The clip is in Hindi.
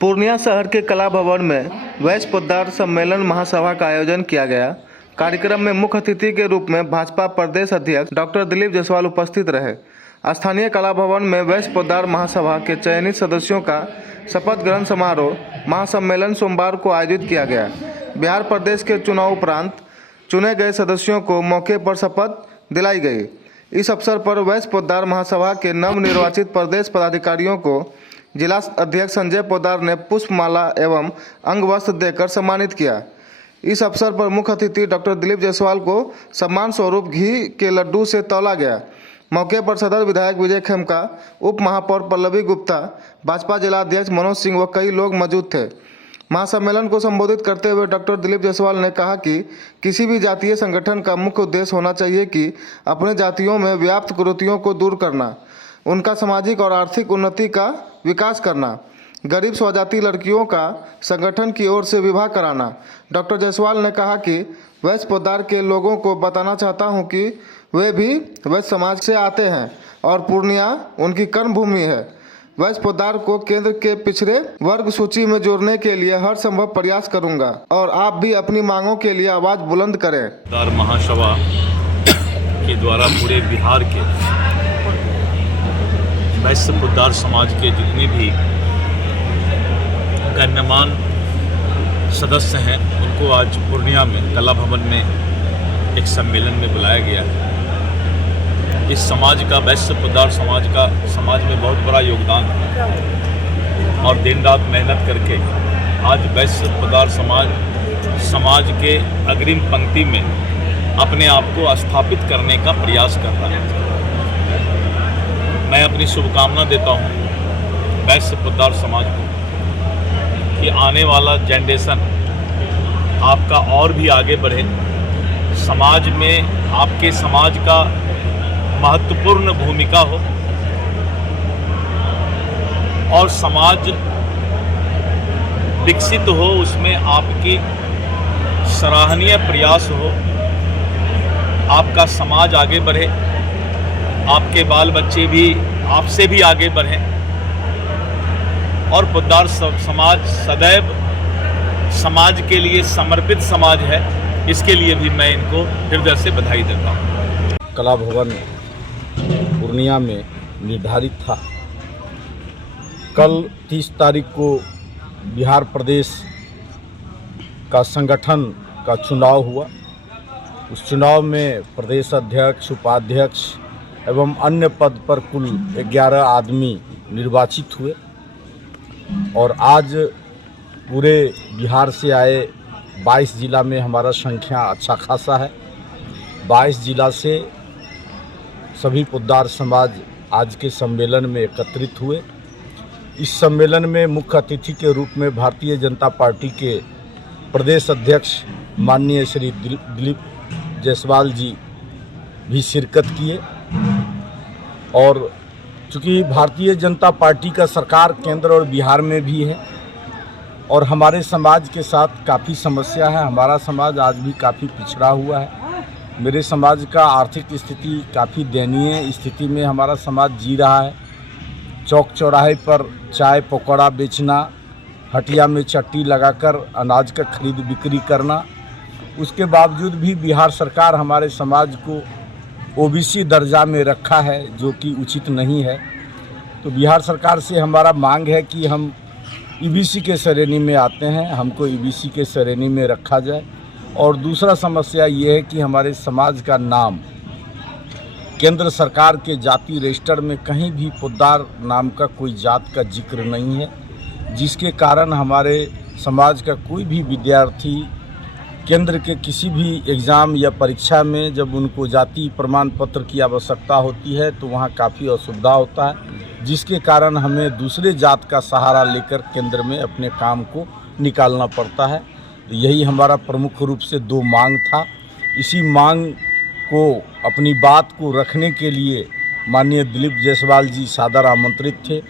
पूर्णिया शहर के कला भवन में वैश्य पोद्दार सम्मेलन महासभा का आयोजन किया गया। कार्यक्रम में मुख्य अतिथि के रूप में भाजपा प्रदेश अध्यक्ष डॉक्टर दिलीप जायसवाल उपस्थित रहे। स्थानीय कला भवन में वैश्य पोद्दार महासभा के चयनित सदस्यों का शपथ ग्रहण समारोह महासम्मेलन सोमवार को आयोजित किया गया। बिहार प्रदेश के चुनाव उपरांत चुने गए सदस्यों को मौके पर शपथ दिलाई गई। इस अवसर पर वैश्य पोद्दार महासभा के नवनिर्वाचित प्रदेश पदाधिकारियों को जिला अध्यक्ष संजय पोद्दार ने पुष्पमाला एवं अंग वस्त्र देकर सम्मानित किया। इस अवसर पर मुख्य अतिथि डॉक्टर दिलीप जायसवाल को सम्मान स्वरूप घी के लड्डू से तौला गया। मौके पर सदर विधायक विजय खेमका, उप महापौर पल्लवी गुप्ता, भाजपा जिला अध्यक्ष मनोज सिंह व कई लोग मौजूद थे। महासम्मेलन को संबोधित करते हुए डॉक्टर दिलीप जायसवाल ने कहा कि किसी भी जातीय संगठन का मुख्य उद्देश्य होना चाहिए कि अपने जातियों में व्याप्त कुरीतियों को दूर करना, उनका सामाजिक और आर्थिक उन्नति का विकास करना, गरीब स्वजाति लड़कियों का संगठन की ओर से विवाह कराना। डॉक्टर जायसवाल ने कहा कि वैश्य पोद्दार के लोगों को बताना चाहता हूं कि वे भी वैश्य समाज से आते हैं और पूर्णिया उनकी कर्मभूमि है। वैश्य पोद्दार को केंद्र के पिछड़े वर्ग सूची में जोड़ने के लिए हर संभव प्रयास करूंगा और आप भी अपनी मांगों के लिए आवाज बुलंद करें। पोद्दार महासभा के द्वारा पूरे बिहार के वैश्य पोद्दार समाज के जितने भी गण्यमान सदस्य हैं उनको आज पूर्णिया में कला भवन में एक सम्मेलन में बुलाया गया है। इस समाज का, वैश्य पोद्दार समाज में बहुत बड़ा योगदान है और दिन रात मेहनत करके आज वैश्य पोद्दार समाज के अग्रिम पंक्ति में अपने आप को स्थापित करने का प्रयास कर रहा है। मैं अपनी शुभकामना देता हूँ वैश्य पोद्दार समाज को कि आने वाला जनरेशन आपका और भी आगे बढ़े, समाज में आपके समाज का महत्वपूर्ण भूमिका हो और समाज विकसित हो, उसमें आपकी सराहनीय प्रयास हो, आपका समाज आगे बढ़े, आपके बाल बच्चे भी आपसे भी आगे बढ़ें और पोद्दार समाज सदैव समाज के लिए समर्पित समाज है। इसके लिए भी मैं इनको हृदय से बधाई देता हूँ। कला भवन पूर्णिया में निर्धारित था। कल 30 तारीख को बिहार प्रदेश का संगठन का चुनाव हुआ। उस चुनाव में प्रदेश अध्यक्ष, उपाध्यक्ष एवं अन्य पद पर कुल 11 आदमी निर्वाचित हुए और आज पूरे बिहार से आए 22 जिला में हमारा संख्या अच्छा खासा है। 22 जिला से सभी पोद्दार समाज आज के सम्मेलन में एकत्रित हुए। इस सम्मेलन में मुख्य अतिथि के रूप में भारतीय जनता पार्टी के प्रदेश अध्यक्ष माननीय श्री दिलीप जायसवाल जी भी शिरकत किए और चूँकि भारतीय जनता पार्टी का सरकार केंद्र और बिहार में भी है और हमारे समाज के साथ काफ़ी समस्या है। हमारा समाज आज भी काफ़ी पिछड़ा हुआ है। मेरे समाज का आर्थिक स्थिति काफ़ी दयनीय स्थिति में हमारा समाज जी रहा है। चौक चौराहे पर चाय पकौड़ा बेचना, हटिया में चट्टी लगाकर अनाज का खरीद बिक्री करना, उसके बावजूद भी बिहार सरकार हमारे समाज को ओबीसी दर्जा में रखा है, जो कि उचित नहीं है। तो बिहार सरकार से हमारा मांग है कि हम ईबीसी के श्रेणी में आते हैं, हमको ईबीसी के श्रेणी में रखा जाए। और दूसरा समस्या ये है कि हमारे समाज का नाम केंद्र सरकार के जाति रजिस्टर में कहीं भी पोद्दार नाम का कोई जात का जिक्र नहीं है, जिसके कारण हमारे समाज का कोई भी विद्यार्थी केंद्र के किसी भी एग्ज़ाम या परीक्षा में जब उनको जाति प्रमाण पत्र की आवश्यकता होती है तो वहाँ काफ़ी असुविधा होता है, जिसके कारण हमें दूसरे जात का सहारा लेकर केंद्र में अपने काम को निकालना पड़ता है। यही हमारा प्रमुख रूप से 2 मांग था। इसी मांग को, अपनी बात को रखने के लिए माननीय दिलीप जायसवाल जी सादर आमंत्रित थे।